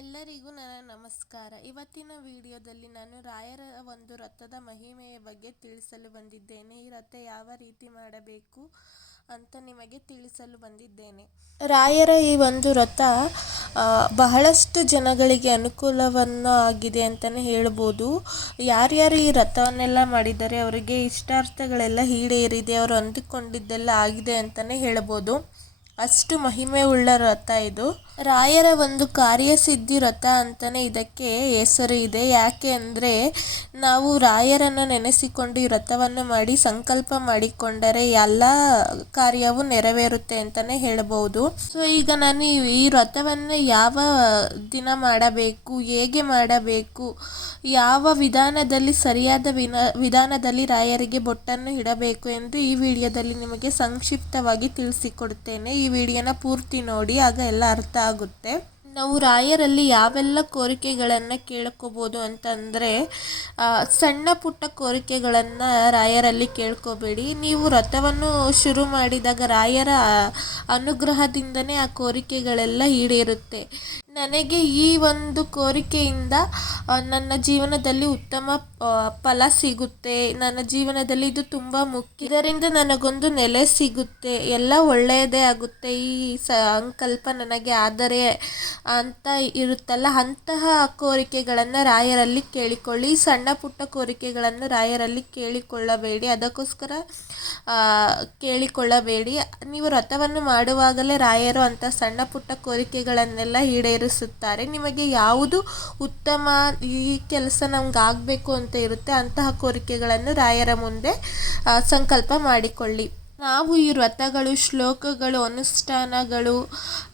ಎಲ್ಲರಿಗೂ ನನ್ನ ನಮಸ್ಕಾರ. ಇವತ್ತಿನ ವಿಡಿಯೋದಲ್ಲಿ ನಾನು ರಾಯರ ಒಂದು ರಥದ ಮಹಿಮೆಯ ಬಗ್ಗೆ ತಿಳಿಸಲು ಬಂದಿದ್ದೇನೆ. ಈ ರಥ ಯಾವ ರೀತಿ ಮಾಡಬೇಕು ಅಂತ ನಿಮಗೆ ತಿಳಿಸಲು ಬಂದಿದ್ದೇನೆ. ರಾಯರ ಈ ಒಂದು ರಥ ಬಹಳಷ್ಟು ಜನಗಳಿಗೆ ಅನುಕೂಲವನ್ನು ಆಗಿದೆ ಅಂತಲೇ ಹೇಳ್ಬೋದು. ಯಾರ್ಯಾರು ಈ ರಥವನ್ನೆಲ್ಲ ಮಾಡಿದ್ದಾರೆ, ಅವರಿಗೆ ಇಷ್ಟಾರ್ಥಗಳೆಲ್ಲ ಈಡೇರಿದೆ, ಅವರು ಅಂದುಕೊಂಡಿದ್ದೆಲ್ಲ ಆಗಿದೆ ಅಂತಲೇ ಹೇಳ್ಬೋದು. ಅಷ್ಟು ಮಹಿಮೆ ಉಳ್ಳ ರಥ ಇದು. ರಾಯರ ಒಂದು ಕಾರ್ಯಸಿದ್ಧಿ ರಥ ಅಂತಾನೆ ಇದಕ್ಕೆ ಹೆಸರು ಇದೆ. ಯಾಕೆ ಅಂದರೆ ನಾವು ರಾಯರನ್ನು ನೆನೆಸಿಕೊಂಡು ಈ ರಥವನ್ನು ಮಾಡಿ ಸಂಕಲ್ಪ ಮಾಡಿಕೊಂಡರೆ ಎಲ್ಲ ಕಾರ್ಯವು ನೆರವೇರುತ್ತೆ ಅಂತಾನೆ ಹೇಳಬಹುದು ಸೊ ಈಗ ನಾನು ಈ- ರಥವನ್ನು ಯಾವ ದಿನ ಮಾಡಬೇಕು, ಹೇಗೆ ಮಾಡಬೇಕು, ಯಾವ ವಿಧಾನದಲ್ಲಿ ಸರಿಯಾದ ವಿನ ವಿಧಾನದಲ್ಲಿ ರಾಯರಿಗೆ ಬೊಟ್ಟನ್ನು ಇಡಬೇಕು ಎಂದು ಈ ವಿಡಿಯೋದಲ್ಲಿ ನಿಮಗೆ ಸಂಕ್ಷಿಪ್ತವಾಗಿ ತಿಳಿಸಿಕೊಡುತ್ತೇನೆ ಈ ವಿಡಿಯೋನ ಪೂರ್ತಿ ನೋಡಿ, ಆಗ ಎಲ್ಲ ಅರ್ಥ ಆಗುತ್ತೆ. ನಾವು ರಾಯರಲ್ಲಿ ಯಾವೆಲ್ಲ ಕೋರಿಕೆಗಳನ್ನು ಕೇಳ್ಕೋಬೋದು ಅಂತಂದರೆ ಸಣ್ಣ ಪುಟ್ಟ ಕೋರಿಕೆಗಳನ್ನು ರಾಯರಲ್ಲಿ ಕೇಳ್ಕೋಬೇಡಿ. ನೀವು ರಥವನ್ನು ಶುರು ಮಾಡಿದಾಗ ರಾಯರ ಅನುಗ್ರಹದಿಂದನೇ ಆ ಕೋರಿಕೆಗಳೆಲ್ಲ ಈಡೇರುತ್ತೆ. ನನಗೆ ಈ ಒಂದು ಕೋರಿಕೆಯಿಂದ ನನ್ನ ಜೀವನದಲ್ಲಿ ಉತ್ತಮ ಫಲ ಸಿಗುತ್ತೆ. ನನ್ನ ಜೀವನದಲ್ಲಿ ಇದು ತುಂಬ ಮುಖ್ಯ. ಇದರಿಂದ ನನಗೊಂದು ನೆಲೆ ಸಿಗುತ್ತೆ. ಎಲ್ಲ ಒಳ್ಳೆಯದೇ ಆಗುತ್ತೆ. ಈ ಸಂಕಲ್ಪ ನನಗೆ ಆದರೆ ಅಂತ ಇರುತ್ತಲ್ಲ, ಅಂತಹ ಕೋರಿಕೆಗಳನ್ನು ರಾಯರಲ್ಲಿ ಕೇಳಿಕೊಳ್ಳಿ. ಸಣ್ಣ ಪುಟ್ಟ ಕೋರಿಕೆಗಳನ್ನು ರಾಯರಲ್ಲಿ ಕೇಳಿಕೊಳ್ಳಬೇಡಿ. ಅದಕ್ಕೋಸ್ಕರ ಕೇಳಿಕೊಳ್ಳಬೇಡಿ. ನೀವು ರಥವನ್ನು ಮಾಡುವಾಗಲೇ ರಾಯರು ಅಂತ ಸಣ್ಣ ಪುಟ್ಟ ಕೋರಿಕೆಗಳನ್ನೆಲ್ಲ ಈಡೇರಿಸುತ್ತಾರೆ ನಿಮಗೆ ಯಾವುದು ಉತ್ತಮ ಈ ಕೆಲಸ ನಮಗಾಗಬೇಕು ಅಂತ ಇರುತ್ತೆ ಅಂತಹ ಕೋರಿಕೆಗಳನ್ನು ರಾಯರ ಮುಂದೆ ಸಂಕಲ್ಪ ಮಾಡಿಕೊಳ್ಳಿ. ನಾವು ಈ ವ್ರತಗಳು, ಶ್ಲೋಕಗಳು, ಅನುಷ್ಠಾನಗಳು,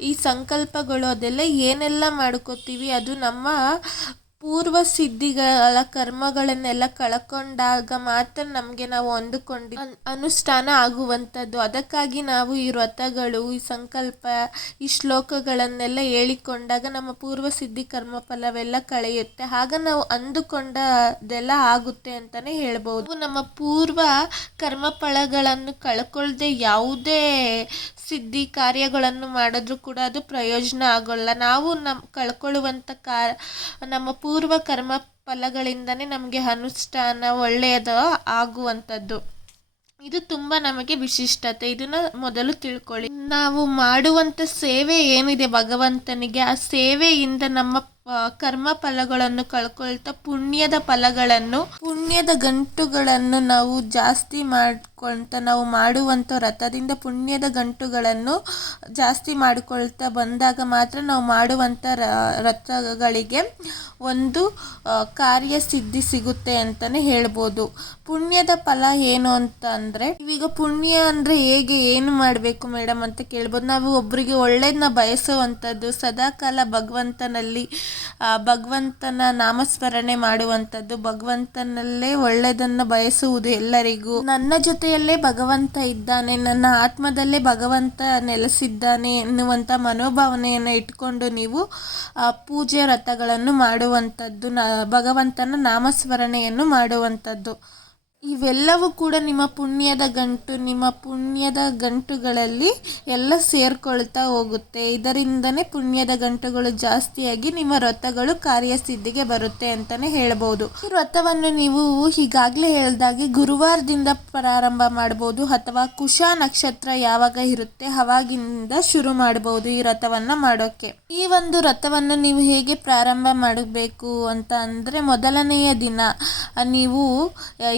ಈ ಸಂಕಲ್ಪಗಳು ಅದೆಲ್ಲ ಏನೆಲ್ಲ ಮಾಡ್ಕೋತೀವಿ ಅದು ನಮ್ಮ ಪೂರ್ವ ಸಿದ್ಧಿಗಳ ಕರ್ಮಗಳನ್ನೆಲ್ಲ ಕಳ್ಕೊಂಡಾಗ ಮಾತ್ರ ನಮಗೆ ನಾವು ಅಂದುಕೊಂಡಿದ್ದ ಅನುಷ್ಠಾನ ಆಗುವಂಥದ್ದು. ಅದಕ್ಕಾಗಿ ನಾವು ಈ ವ್ರತಗಳು, ಈ ಸಂಕಲ್ಪ, ಈ ಶ್ಲೋಕಗಳನ್ನೆಲ್ಲ ಹೇಳಿಕೊಂಡಾಗ ನಮ್ಮ ಪೂರ್ವ ಸಿದ್ಧಿ ಕರ್ಮ ಫಲವೆಲ್ಲ ಕಳೆಯುತ್ತೆ. ಆಗ ನಾವು ಅಂದುಕೊಂಡದೆಲ್ಲ ಆಗುತ್ತೆ ಅಂತಲೇ ಹೇಳ್ಬೋದು. ನಮ್ಮ ಪೂರ್ವ ಕರ್ಮ ಫಲಗಳನ್ನು ಕಳ್ಕೊಳ್ದೆ ಯಾವುದೇ ಸಿದ್ಧಿ ಕಾರ್ಯಗಳನ್ನು ಮಾಡಿದ್ರೂ ಕೂಡ ಅದು ಪ್ರಯೋಜನ ಆಗೋಲ್ಲ. ನಾವು ನಮ್ಮ ಕಳ್ಕೊಳ್ಳುವಂಥ ಕಾ, ನಮ್ಮ ಪೂರ್ವ ಕರ್ಮ ಫಲಗಳಿಂದನೇ ನಮಗೆ ಅನುಷ್ಠಾನ ಒಳ್ಳೆಯದು ಆಗುವಂಥದ್ದು. ಇದು ತುಂಬ ನಮಗೆ ವಿಶಿಷ್ಟತೆ. ಇದನ್ನ ಮೊದಲು ತಿಳ್ಕೊಳ್ಳಿ. ನಾವು ಮಾಡುವಂಥ ಸೇವೆ ಏನಿದೆ ಭಗವಂತನಿಗೆ? ಆ ಸೇವೆಯಿಂದ ನಮ್ಮ ಕರ್ಮ ಫಲಗಳನ್ನು ಕಳ್ಕೊಳ್ತಾ ಪುಣ್ಯದ ಫಲಗಳನ್ನು, ಪುಣ್ಯದ ಗಂಟುಗಳನ್ನು ನಾವು ಜಾಸ್ತಿ ಮಾಡ್ಕೊಳ್ತಾ, ನಾವು ಮಾಡುವಂಥ ರಥದಿಂದ ಪುಣ್ಯದ ಗಂಟುಗಳನ್ನು ಜಾಸ್ತಿ ಮಾಡಿಕೊಳ್ತಾ ಬಂದಾಗ ಮಾತ್ರ ನಾವು ಮಾಡುವಂಥ ರಥಗಳಿಗೆ ಒಂದು ಕಾರ್ಯ ಸಿದ್ಧಿ ಸಿಗುತ್ತೆ ಅಂತಲೇ ಹೇಳ್ಬೋದು. ಪುಣ್ಯದ ಫಲ ಏನು ಅಂತ ಅಂದರೆ, ಈಗ ಪುಣ್ಯ ಅಂದರೆ ಹೇಗೆ, ಏನು ಮಾಡಬೇಕು ಮೇಡಮ್ ಅಂತ ಕೇಳ್ಬೋದು. ನಾವು ಒಬ್ಬರಿಗೆ ಒಳ್ಳೇದನ್ನ ಬಯಸುವಂಥದ್ದು ಸದಾಕಾಲ ಭಗವಂತನಲ್ಲಿ ಭಗವಂತನ ನಾಮಸ್ಮರಣೆ ಮಾಡುವಂಥದ್ದು, ಭಗವಂತನಲ್ಲೇ ಒಳ್ಳೆಯದನ್ನು ಬಯಸುವುದು ಎಲ್ಲರಿಗೂ. ನನ್ನ ಜೊತೆಯಲ್ಲೇ ಭಗವಂತ ಇದ್ದಾನೆ, ನನ್ನ ಆತ್ಮದಲ್ಲೇ ಭಗವಂತ ನೆಲೆಸಿದ್ದಾನೆ ಎನ್ನುವಂಥ ಮನೋಭಾವನೆಯನ್ನು ಇಟ್ಕೊಂಡು ನೀವು ಪೂಜೆ ವ್ರತಗಳನ್ನು ಮಾಡುವಂಥದ್ದು, ನ, ಭಗವಂತನ ನಾಮಸ್ಮರಣೆಯನ್ನು ಮಾಡುವಂಥದ್ದು. ಇವೆಲ್ಲವೂ ಕೂಡ ನಿಮ್ಮ ಪುಣ್ಯದ ಗಂಟು ನಿಮ್ಮ ಪುಣ್ಯದ ಗಂಟುಗಳಲ್ಲಿ ಎಲ್ಲ ಸೇರ್ಕೊಳ್ತಾ ಹೋಗುತ್ತೆ. ಇದರಿಂದನೇ ಪುಣ್ಯದ ಗಂಟುಗಳು ಜಾಸ್ತಿಯಾಗಿ ನಿಮ್ಮ ವ್ರತಗಳು ಕಾರ್ಯಸಿದ್ಧಿಗೆ ಬರುತ್ತೆ ಅಂತಲೇ ಹೇಳ್ಬೋದು. ಈ ವ್ರತವನ್ನು ನೀವು ಈಗಾಗಲೇ ಹೇಳ್ದಾಗೆ ಗುರುವಾರದಿಂದ ಪ್ರಾರಂಭ ಮಾಡ್ಬೋದು ಅಥವಾ ಕುಶ ನಕ್ಷತ್ರ ಯಾವಾಗ ಇರುತ್ತೆ ಅವಾಗಿಂದ ಶುರು ಮಾಡ್ಬೋದು ಈ ವ್ರತವನ್ನು ಮಾಡೋಕೆ ಈ ಒಂದು ವ್ರತವನ್ನು ನೀವು ಹೇಗೆ ಪ್ರಾರಂಭ ಮಾಡಬೇಕು ಅಂತ ಅಂದರೆ ಮೊದಲನೆಯ ದಿನ ನೀವು ಆ,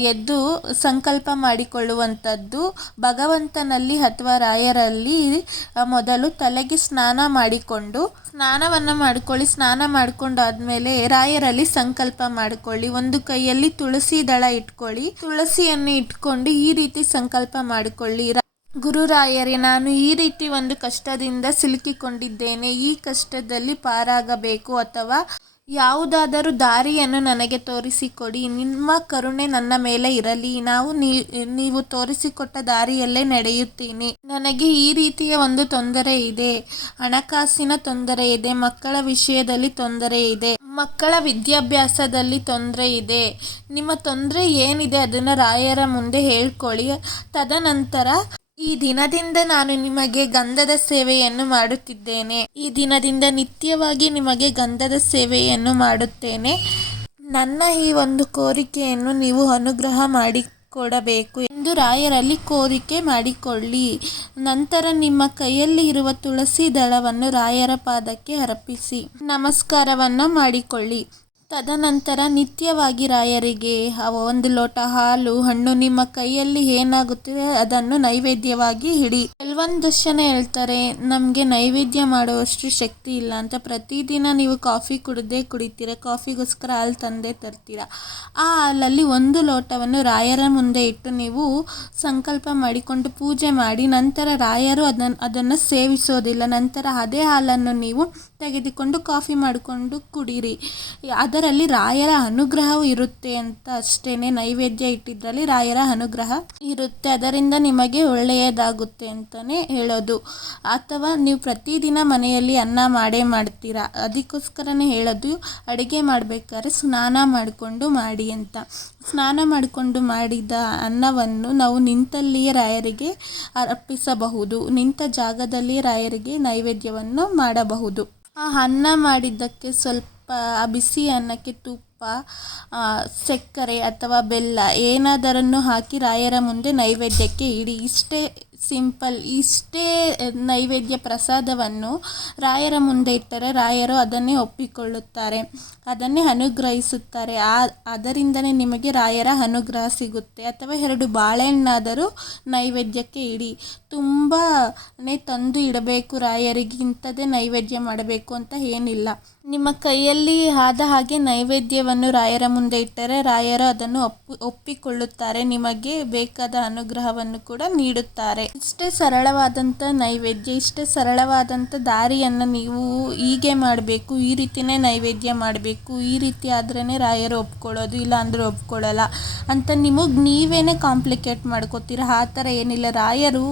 ಸಂಕಲ್ಪ ಮಾಡಿಕೊಳ್ಳುವಂಥದ್ದು. ಭಗವಂತನಲ್ಲಿ ಅಥವಾ ರಾಯರಲ್ಲಿ ಮೊದಲು ತಲೆಗೆ ಸ್ನಾನ ಮಾಡಿಕೊಂಡು, ಸ್ನಾನವನ್ನು ಮಾಡಿಕೊಳ್ಳಿ. ಸ್ನಾನ ಮಾಡಿಕೊಂಡಾದ್ಮೇಲೆ ರಾಯರಲ್ಲಿ ಸಂಕಲ್ಪ ಮಾಡಿಕೊಳ್ಳಿ. ಒಂದು ಕೈಯಲ್ಲಿ ತುಳಸಿ ದಳ ಇಟ್ಕೊಳ್ಳಿ. ತುಳಸಿಯನ್ನು ಇಟ್ಕೊಂಡು ಈ ರೀತಿ ಸಂಕಲ್ಪ ಮಾಡಿಕೊಳ್ಳಿ. ಗುರುರಾಯರೇ ನಾನು ಈ ರೀತಿ ಒಂದು ಕಷ್ಟದಿಂದ ಸಿಲುಕಿಕೊಂಡಿದ್ದೇನೆ. ಈ ಕಷ್ಟದಲ್ಲಿ ಪಾರಾಗಬೇಕು ಅಥವಾ ಯಾವುದಾದರೂ ದಾರಿಯನ್ನು ನನಗೆ ತೋರಿಸಿಕೊಡಿ. ನಿಮ್ಮ ಕರುಣೆ ನನ್ನ ಮೇಲೆ ಇರಲಿ. ನಾವು ನೀವು ತೋರಿಸಿಕೊಟ್ಟ ದಾರಿಯಲ್ಲೇ ನಡೆಯುತ್ತೀನಿ. ನನಗೆ ಈ ರೀತಿಯ ಒಂದು ತೊಂದರೆ ಇದೆ. ಹಣಕಾಸಿನ ತೊಂದರೆ ಇದೆ. ಮಕ್ಕಳ ವಿಷಯದಲ್ಲಿ ತೊಂದರೆ ಇದೆ. ಮಕ್ಕಳ ವಿದ್ಯಾಭ್ಯಾಸದಲ್ಲಿ ತೊಂದರೆ ಇದೆ. ನಿಮ್ಮ ತೊಂದರೆ ಏನಿದೆ ಅದನ್ನು ರಾಯರ ಮುಂದೆ ಹೇಳ್ಕೊಳ್ಳಿ. ತದನಂತರ ಈ ದಿನದಿಂದ ನಾನು ನಿಮಗೆ ಗಂಧದ ಸೇವೆಯನ್ನು ಮಾಡುತ್ತಿದ್ದೇನೆ. ಈ ದಿನದಿಂದ ನಿತ್ಯವಾಗಿ ನಿಮಗೆ ಗಂಧದ ಸೇವೆಯನ್ನು ಮಾಡುತ್ತೇನೆ. ನನ್ನ ಈ ಒಂದು ಕೋರಿಕೆಯನ್ನು ನೀವು ಅನುಗ್ರಹ ಮಾಡಿಕೊಡಬೇಕು ಎಂದು ರಾಯರಲ್ಲಿ ಕೋರಿಕೆ ಮಾಡಿಕೊಳ್ಳಿ. ನಂತರ ನಿಮ್ಮ ಕೈಯಲ್ಲಿ ಇರುವ ತುಳಸಿ ದಳವನ್ನು ರಾಯರ ಪಾದಕ್ಕೆ ಅರ್ಪಿಸಿ. ನಮಸ್ಕಾರವನ್ನು ಮಾಡಿಕೊಳ್ಳಿ. ತದನಂತರ ನಿತ್ಯವಾಗಿ ರಾಯರಿಗೆ ಒಂದು ಲೋಟ ಹಾಲು, ಹಣ್ಣು ನಿಮ್ಮ ಕೈಯಲ್ಲಿ ಏನಾಗುತ್ತದೆ ಅದನ್ನು ನೈವೇದ್ಯವಾಗಿ ಹಿಡಿ. ಕೆಲವೊಂದು ಜನ ಹೇಳ್ತಾರೆ, ನಮಗೆ ನೈವೇದ್ಯ ಮಾಡುವಷ್ಟು ಶಕ್ತಿ ಇಲ್ಲ ಅಂತ. ಪ್ರತಿದಿನ ನೀವು ಕಾಫಿ ಕುಡಿದೇ ಕುಡಿತೀರ, ಕಾಫಿಗೋಸ್ಕರ ಹಾಲು ತಂದೆ ತರ್ತೀರ. ಆ ಹಾಲಲ್ಲಿ ಒಂದು ಲೋಟವನ್ನು ರಾಯರ ಮುಂದೆ ಇಟ್ಟು ನೀವು ಸಂಕಲ್ಪ ಮಾಡಿಕೊಂಡು ಪೂಜೆ ಮಾಡಿ, ನಂತರ ರಾಯರು ಅದನ್ನು ಅದನ್ನು ಸೇವಿಸೋದಿಲ್ಲ. ನಂತರ ಅದೇ ಹಾಲನ್ನು ನೀವು ತೆಗೆದುಕೊಂಡು ಕಾಫಿ ಮಾಡಿಕೊಂಡು ಕುಡೀರಿ. ಅದರಲ್ಲಿ ರಾಯರ ಅನುಗ್ರಹವು ಇರುತ್ತೆ ಅಂತ ಅಷ್ಟೇ ನೈವೇದ್ಯ ಇಟ್ಟಿದ್ದರಲ್ಲಿ ರಾಯರ ಅನುಗ್ರಹ ಇರುತ್ತೆ. ಅದರಿಂದ ನಿಮಗೆ ಒಳ್ಳೆಯದಾಗುತ್ತೆ ಅಂತಲೇ ಹೇಳೋದು. ಅಥವಾ ನೀವು ಪ್ರತಿದಿನ ಮನೆಯಲ್ಲಿ ಅನ್ನ ಮಾಡೇ ಮಾಡ್ತೀರಾ? ಅದಕ್ಕೋಸ್ಕರನೇ ಹೇಳೋದು, ಅಡುಗೆ ಮಾಡಬೇಕಾದ್ರೆ ಸ್ನಾನ ಮಾಡಿಕೊಂಡು ಮಾಡಿ ಅಂತ. ಸ್ನಾನ ಮಾಡಿಕೊಂಡು ಮಾಡಿದ ಅನ್ನವನ್ನು ನಾವು ನಿಂತಲ್ಲಿಯೇ ರಾಯರಿಗೆ ಅರ್ಪಿಸಬಹುದು. ನಿಂತ ಜಾಗದಲ್ಲಿ ರಾಯರಿಗೆ ನೈವೇದ್ಯವನ್ನು ಮಾಡಬಹುದು. ಆ ಅನ್ನ ಮಾಡಿದ್ದಕ್ಕೆ ಸ್ವಲ್ಪ ಬಿಸಿ ಅನ್ನಕ್ಕೆ ತುಪ್ಪ ಸಕ್ಕರೆ ಅಥವಾ ಬೆಲ್ಲ ಏನಾದರನ್ನು ಹಾಕಿ ರಾಯರ ಮುಂದೆ ನೈವೇದ್ಯಕ್ಕೆ ಇಡಿ. ಇಷ್ಟೇ ಸಿಂಪಲ್ ಇಷ್ಟೇ ನೈವೇದ್ಯ ಪ್ರಸಾದವನ್ನು ರಾಯರ ಮುಂದೆ ಇಟ್ಟರೆ ರಾಯರು ಅದನ್ನೇ ಒಪ್ಪಿಕೊಳ್ಳುತ್ತಾರೆ, ಅದನ್ನೇ ಅನುಗ್ರಹಿಸುತ್ತಾರೆ. ಆ, ಅದರಿಂದನೇ ನಿಮಗೆ ರಾಯರ ಅನುಗ್ರಹ ಸಿಗುತ್ತೆ. ಅಥವಾ ಎರಡು ಬಾಳೆಹಣ್ಣಾದರೂ ನೈವೇದ್ಯಕ್ಕೆ ಇಡಿ. ತುಂಬಾ ತಂದು ಇಡಬೇಕು ರಾಯರಿಗೆ, ಇಂಥದ್ದೇ ನೈವೇದ್ಯ ಮಾಡಬೇಕು ಅಂತ ಏನಿಲ್ಲ. ನಿಮ್ಮ ಕೈಯಲ್ಲಿ ಆದ ಹಾಗೆ ನೈವೇದ್ಯವನ್ನು ರಾಯರ ಮುಂದೆ ಇಟ್ಟರೆ ರಾಯರು ಅದನ್ನು ಒಪ್ಪಿ, ಒಪ್ಪಿಕೊಳ್ಳುತ್ತಾರೆ, ನಿಮಗೆ ಬೇಕಾದ ಅನುಗ್ರಹವನ್ನು ಕೂಡ ನೀಡುತ್ತಾರೆ. ಇಷ್ಟೇ ಸರಳವಾದಂಥ ನೈವೇದ್ಯ, ಇಷ್ಟೇ ಸರಳವಾದಂಥ ದಾರಿಯನ್ನು ನೀವು ಹೀಗೆ ಮಾಡಬೇಕು, ಈ ರೀತಿಯೇ ನೈವೇದ್ಯ ಮಾಡಬೇಕು, ಈ ರೀತಿ ಆದ್ರೇ ರಾಯರು ಒಪ್ಕೊಳ್ಳೋದು, ಇಲ್ಲ ಅಂದರೆ ಒಪ್ಕೊಳ್ಳಲ್ಲ ಅಂತ ನಿಮಗೆ ನೀವೇನೇ ಕಾಂಪ್ಲಿಕೇಟ್ ಮಾಡ್ಕೋತೀರ? ಆ ಥರ ಏನಿಲ್ಲ. ರಾಯರು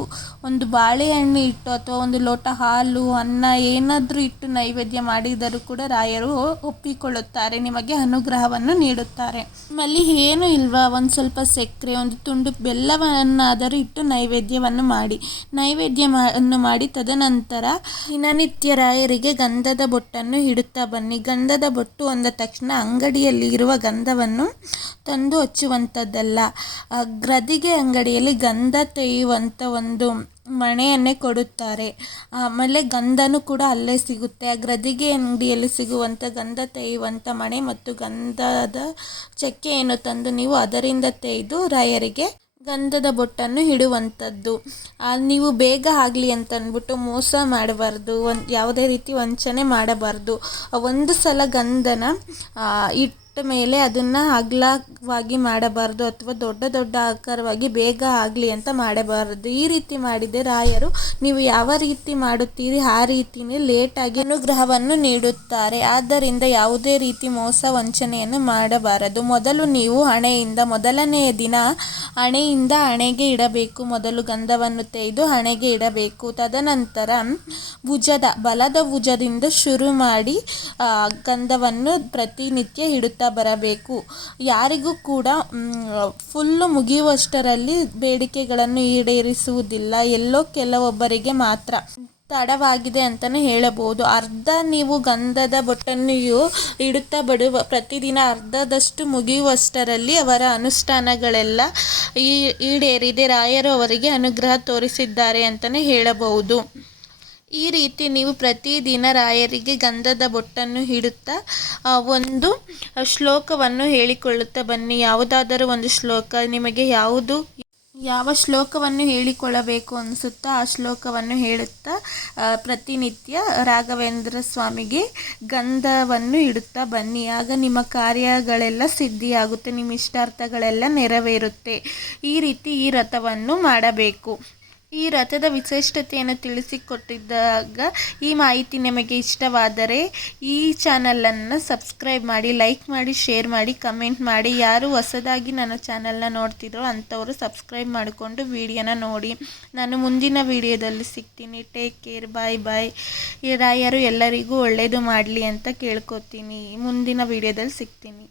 ಒಂದು ಬಾಳೆಹಣ್ಣು ಇಟ್ಟು ಅಥವಾ ಒಂದು ಲೋಟ ಹಾಲು, ಅನ್ನ ಏನಾದರೂ ಇಟ್ಟು ನೈವೇದ್ಯ ಮಾಡಿದರೂ ಕೂಡ ರಾಯರು ಒಪ್ಪಿಕೊಳ್ಳುತ್ತಾರೆ, ನಿಮಗೆ ಅನುಗ್ರಹವನ್ನು ನೀಡುತ್ತಾರೆ. ನಿಮ್ಮಲ್ಲಿ ಏನು ಇಲ್ವಾ? ಒಂದು ಸ್ವಲ್ಪ ಸಕ್ಕರೆ, ಒಂದು ತುಂಡು ಬೆಲ್ಲವನ್ನಾದರೂ ಇಟ್ಟು ನೈವೇದ್ಯವನ್ನು ಮಾಡಿ, ನೈವೇದ್ಯವನ್ನು ಮಾಡಿ ತದನಂತರ ದಿನನಿತ್ಯ ರಾಯರಿಗೆ ಗಂಧದ ಬೊಟ್ಟನ್ನು ಇಡುತ್ತಾ ಬನ್ನಿ. ಗಂಧದ ಬೊಟ್ಟು ಅಂದ ತಕ್ಷಣ ಅಂಗಡಿಯಲ್ಲಿ ಇರುವ ಗಂಧವನ್ನು ತಂದು ಹಚ್ಚುವಂಥದ್ದಲ್ಲ. ಗ್ರದಿಗೆ ಅಂಗಡಿಯಲ್ಲಿ ಗಂಧ ತೆಗೆಯುವಂಥ ಒಂದು ಮಣೆಯನ್ನೇ ಕೊಡುತ್ತಾರೆ. ಆಮೇಲೆ ಗಂಧನೂ ಕೂಡ ಅಲ್ಲೇ ಸಿಗುತ್ತೆ. ಆ ಗ್ರದಿಗೆ ಅಂಗಡಿಯಲ್ಲಿ ಸಿಗುವಂಥ ಗಂಧ ತೆಗೆಯುವಂಥ ಮಣೆ ಮತ್ತು ಗಂಧದ ಚಕ್ಕೆಯನ್ನು ತಂದು ನೀವು ಅದರಿಂದ ತೆಗೆದು ರಾಯರಿಗೆ ಗಂಧದ ಬೊಟ್ಟನ್ನು ಇಡುವಂಥದ್ದು ನೀವು ಬೇಗ ಆಗಲಿ ಅಂತ ಅಂದ್ಬಿಟ್ಟು ಮೋಸ ಮಾಡಬಾರ್ದು, ಒಂದು ಯಾವುದೇ ರೀತಿ ವಂಚನೆ ಮಾಡಬಾರ್ದು. ಒಂದು ಸಲ ಗಂಧನ ಇಟ್ಟು ಮೇಲೆ ಅದನ್ನು ಅಗಲವಾಗಿ ಮಾಡಬಾರದು ಅಥವಾ ದೊಡ್ಡ ದೊಡ್ಡ ಆಕಾರವಾಗಿ ಬೇಗ ಆಗಲಿ ಅಂತ ಮಾಡಬಾರದು. ಈ ರೀತಿ ಮಾಡಿದರೆ ರಾಯರು, ನೀವು ಯಾವ ರೀತಿ ಮಾಡುತ್ತೀರಿ, ಆ ರೀತಿಯೇ ಲೇಟಾಗಿ ಅನುಗ್ರಹವನ್ನು ನೀಡುತ್ತಾರೆ. ಆದ್ದರಿಂದ ಯಾವುದೇ ರೀತಿ ಮೋಸ ವಂಚನೆಯನ್ನು ಮಾಡಬಾರದು. ಮೊದಲು ನೀವು ಹಣೆಯಿಂದ ಮೊದಲನೆಯ ದಿನ ಹಣೆಯಿಂದ ಹಣೆಗೆ ಇಡಬೇಕು. ಮೊದಲು ಗಂಧವನ್ನು ತೆಗೆದು ಹಣೆಗೆ ಇಡಬೇಕು. ತದನಂತರ ಭುಜದ, ಬಲದ ಭುಜದಿಂದ ಶುರು ಮಾಡಿ ಗಂಧವನ್ನು ಪ್ರತಿನಿತ್ಯ ಇಡುತ್ತಾ ಬರಬೇಕು. ಯಾರಿಗೂ ಕೂಡ ಫುಲ್ಲು ಮುಗಿಯುವಷ್ಟರಲ್ಲಿ ಬೇಡಿಕೆಗಳನ್ನು ಈಡೇರಿಸುವುದಿಲ್ಲ. ಎಲ್ಲೋ ಕೆಲವೊಬ್ಬರಿಗೆ ಮಾತ್ರ ತಡವಾಗಿದೆ ಅಂತಲೇ ಹೇಳಬಹುದು. ಅರ್ಧ ನೀವು ಗಂಧದ ಬೊಟ್ಟನ್ನು ಇಡುತ್ತಾ ಬಡುವ, ಪ್ರತಿದಿನ ಅರ್ಧದಷ್ಟು ಮುಗಿಯುವಷ್ಟರಲ್ಲಿ ಅವರ ಅನುಷ್ಠಾನಗಳೆಲ್ಲ ಈಡೇರಿದೆ. ರಾಯರು ಅವರಿಗೆ ಅನುಗ್ರಹ ತೋರಿಸಿದ್ದಾರೆ ಅಂತಲೇ ಹೇಳಬಹುದು. ಈ ರೀತಿ ನೀವು ಪ್ರತಿದಿನ ರಾಯರಿಗೆ ಗಂಧದ ಬೊಟ್ಟನ್ನು ಹಿಡುತ್ತಾ ಒಂದು ಶ್ಲೋಕವನ್ನು ಹೇಳಿಕೊಳ್ಳುತ್ತಾ ಬನ್ನಿ. ಯಾವುದಾದರೂ ಒಂದು ಶ್ಲೋಕ ನಿಮಗೆ ಯಾವುದು, ಯಾವ ಶ್ಲೋಕವನ್ನು ಹೇಳಿಕೊಳ್ಳಬೇಕು ಅನಿಸುತ್ತಾ ಆ ಶ್ಲೋಕವನ್ನು ಹೇಳುತ್ತಾ ಪ್ರತಿನಿತ್ಯ ರಾಘವೇಂದ್ರ ಸ್ವಾಮಿಗೆ ಗಂಧವನ್ನು ಇಡುತ್ತಾ ಬನ್ನಿ. ಆಗ ನಿಮ್ಮ ಕಾರ್ಯಗಳೆಲ್ಲ ಸಿದ್ಧಿಯಾಗುತ್ತೆ, ನಿಮ್ಮ ಇಷ್ಟಾರ್ಥಗಳೆಲ್ಲ ನೆರವೇರುತ್ತೆ. ಈ ರೀತಿ ಈ ರಥವನ್ನು ಮಾಡಬೇಕು. ಈ ರಥದ ವಿಶಿಷ್ಟತೆಯನ್ನು ತಿಳಿಸಿಕೊಟ್ಟಿದ್ದಾಗ ಈ ಮಾಹಿತಿ ನಿಮಗೆ ಇಷ್ಟವಾದರೆ ಈ ಚಾನಲನ್ನು ಸಬ್ಸ್ಕ್ರೈಬ್ ಮಾಡಿ, ಲೈಕ್ ಮಾಡಿ, ಶೇರ್ ಮಾಡಿ, ಕಮೆಂಟ್ ಮಾಡಿ. ಯಾರು ಹೊಸದಾಗಿ ನನ್ನ ಚಾನಲ್ನ ನೋಡ್ತಿದ್ರು ಅಂಥವರು ಸಬ್ಸ್ಕ್ರೈಬ್ ಮಾಡಿಕೊಂಡು ವಿಡಿಯೋನ ನೋಡಿ. ನಾನು ಮುಂದಿನ ವಿಡಿಯೋದಲ್ಲಿ ಸಿಗ್ತೀನಿ. ಟೇಕ್ ಕೇರ್ ಬಾಯ್ ಬಾಯ್ ರಾಯರು ಎಲ್ಲರಿಗೂ ಒಳ್ಳೆಯದು ಮಾಡಲಿ ಅಂತ ಕೇಳ್ಕೊತೀನಿ. ಮುಂದಿನ ವಿಡಿಯೋದಲ್ಲಿ ಸಿಗ್ತೀನಿ.